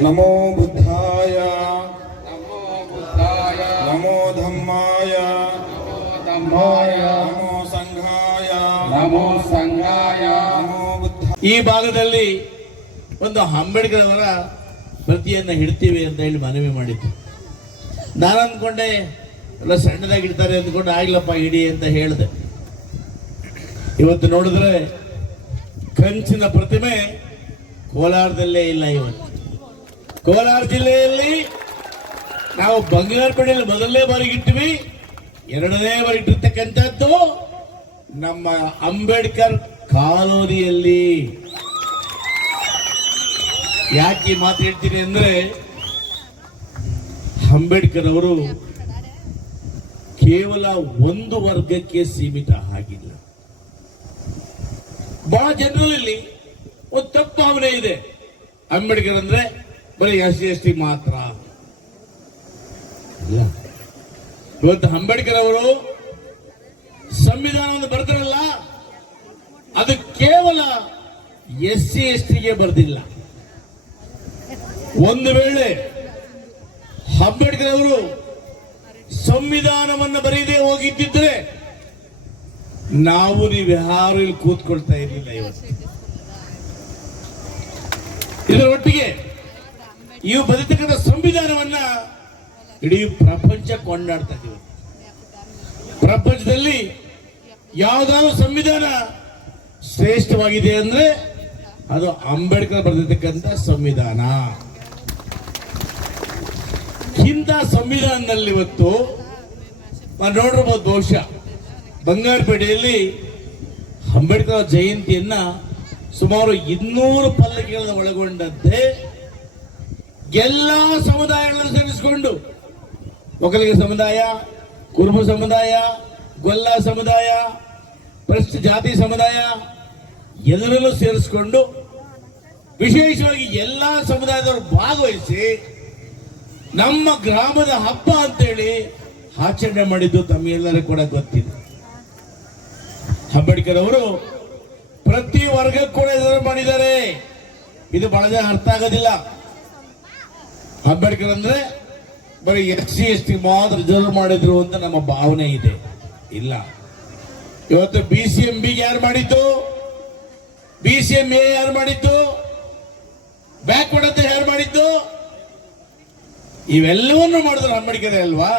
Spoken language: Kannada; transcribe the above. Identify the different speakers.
Speaker 1: ನಮೋ ಬುದ್ಧಾಯ.
Speaker 2: ನಮೋ ಬುದ್ಧಾಯ.
Speaker 1: ನಮೋ ಧಮ್ಮಾಯ.
Speaker 2: ನಮೋ
Speaker 1: ಸಂಘಾಯ.
Speaker 2: ನಮೋ ಸಂಘಾಯ.
Speaker 1: ನಮೋ ಬುದ್ಧ
Speaker 3: ಈ ಭಾಗದಲ್ಲಿ ಒಂದು ಅಂಬೇಡ್ಕರ್ ಅವರ ಪ್ರತಿಯನ್ನು ಹಿಡ್ತೀವಿ ಅಂತ ಹೇಳಿ ಮನವಿ ಮಾಡಿದ್ದು ನಾನು ಅಂದ್ಕೊಂಡೆ ಎಲ್ಲ ಸಣ್ಣದಾಗಿ ಇಡ್ತಾರೆ ಅಂದ್ಕೊಂಡು ಆಗ್ಲಪ್ಪ ಇಡಿ ಅಂತ ಹೇಳಿದೆ. ಇವತ್ತು ನೋಡಿದ್ರೆ ಕಂಚಿನ ಪ್ರತಿಮೆ ಕೋಲಾರದಲ್ಲೇ ಇಲ್ಲ ಇವತ್ತು. ಕೋಲಾರ ಜಿಲ್ಲೆಯಲ್ಲಿ ನಾವು ಬಂಗಾರಪೇಟೆಯಲ್ಲಿ ಮೊದಲನೇ ಬಾರಿ ಇಟ್ವಿ ಎರಡನೇ ಬಾರಿ ಇಟ್ಟಿರ್ತಕ್ಕಂಥದ್ದು ನಮ್ಮ ಅಂಬೇಡ್ಕರ್ ಕಾಲೋನಿಯಲ್ಲಿ. ಯಾಕೆ ಮಾತು ಹೇಳ್ತೀನಿ ಅಂದ್ರೆ ಅಂಬೇಡ್ಕರ್ ಅವರು ಕೇವಲ ಒಂದು ವರ್ಗಕ್ಕೆ ಸೀಮಿತ ಆಗಿಲ್ಲ. ಬಹಳ ಜನರಲ್ಲಿ ಒಂದು ತಪ್ಪು ಭಾವನೆ ಇದೆ ಅಂಬೇಡ್ಕರ್ ಅಂದ್ರೆ ಬರೀ ಎಸ್ ಸಿ ಎಸ್ ಟಿ ಮಾತ್ರ. ಇಲ್ಲ ಇವತ್ತು ಅಂಬೇಡ್ಕರ್ ಅವರು ಸಂವಿಧಾನವನ್ನು ಬರ್ತಾರಲ್ಲ ಅದು ಕೇವಲ ಎಸ್ ಸಿ ಎಸ್ ಟಿಗೆ ಬರೆದಿಲ್ಲ. ಒಂದು ವೇಳೆ ಅಂಬೇಡ್ಕರ್ ಅವರು ಸಂವಿಧಾನವನ್ನು ಬರೀದೇ ಹೋಗಿದ್ದಿದ್ರೆ ನಾವು ನೀವು ಯಾರು ಇಲ್ಲಿ ಕೂತ್ಕೊಳ್ತಾ ಇರಲಿಲ್ಲ ಇವತ್ತು. ಇದರ ಒಟ್ಟಿಗೆ ಇವು ಬರೀತಕ್ಕಂಥ ಸಂವಿಧಾನವನ್ನ ಇಡೀ ಪ್ರಪಂಚ ಕೊಂಡಾಡ್ತಾ ಇದೀವಿ ಪ್ರಪಂಚದಲ್ಲಿ ಯಾವ್ದಾದ್ರು ಸಂವಿಧಾನ ಶ್ರೇಷ್ಠವಾಗಿದೆ ಅಂದ್ರೆ ಅದು ಅಂಬೇಡ್ಕರ್ ಬರೆದಿರ್ತಕ್ಕಂಥ ಸಂವಿಧಾನ. ಇಂಥ ಸಂವಿಧಾನದಲ್ಲಿ ಇವತ್ತು ನೋಡಿರ್ಬೋದು ಬಹುಶಃ ಬಂಗಾರಪೇಟೆಯಲ್ಲಿ ಅಂಬೇಡ್ಕರ್ ಜಯಂತಿಯನ್ನ ಸುಮಾರು ಇನ್ನೂರು ಪಲ್ಲಕ್ಕಿಗಳನ್ನು ಒಳಗೊಂಡಂತೆ ಎಲ್ಲ ಸಮುದಾಯಗಳನ್ನು ಸೇರಿಸಿಕೊಂಡು ಒಕ್ಕಲಿಗ ಸಮುದಾಯ, ಕುರುಬ ಸಮುದಾಯ, ಗೊಲ್ಲ ಸಮುದಾಯ ಪ್ರಶ್ನೆ ಜಾತಿ ಸಮುದಾಯ ಎಲ್ಲರಲ್ಲೂ ಸೇರಿಸಿಕೊಂಡು ವಿಶೇಷವಾಗಿ ಎಲ್ಲ ಸಮುದಾಯದವರು ಭಾಗವಹಿಸಿ ನಮ್ಮ ಗ್ರಾಮದ ಹಬ್ಬ ಅಂತೇಳಿ ಆಚರಣೆ ಮಾಡಿದ್ದು ತಮ್ಮೆಲ್ಲರಿಗೂ ಕೂಡ ಗೊತ್ತಿದೆ. ಅಂಬೇಡ್ಕರ್ ಅವರು ಪ್ರತಿ ವರ್ಗಕ್ಕೂ ಕೂಡ ಮಾಡಿದ್ದಾರೆ. ಇದು ಬಹಳ ಅರ್ಥ ಆಗೋದಿಲ್ಲ. ಅಂಬೇಡ್ಕರ್ ಅಂದ್ರೆ ಬರೀ ಎಸ್ ಸಿ, ಎಸ್ ಟಿ ಮಾತ್ರ ರಿಸರ್ವ್ ಮಾಡಿದ್ರು ಅಂತ ನಮ್ಮ ಭಾವನೆ ಇದೆ. ಇಲ್ಲ. ಇವತ್ತು ಬಿ ಸಿ ಎಂ ಬಿಗೆ ಯಾರು ಮಾಡಿದ್ದು? ಬಿ ಸಿ ಎಂ ಎ ಯಾರು ಮಾಡಿತ್ತು ಬ್ಯಾಕ್ವರ್ಡ್ ಅಂತ ಯಾರು ಮಾಡಿದ್ದು? ಇವೆಲ್ಲವನ್ನು ಮಾಡಿದ್ರು ಅಂಬೇಡ್ಕರ್ ಅಲ್ವಾ?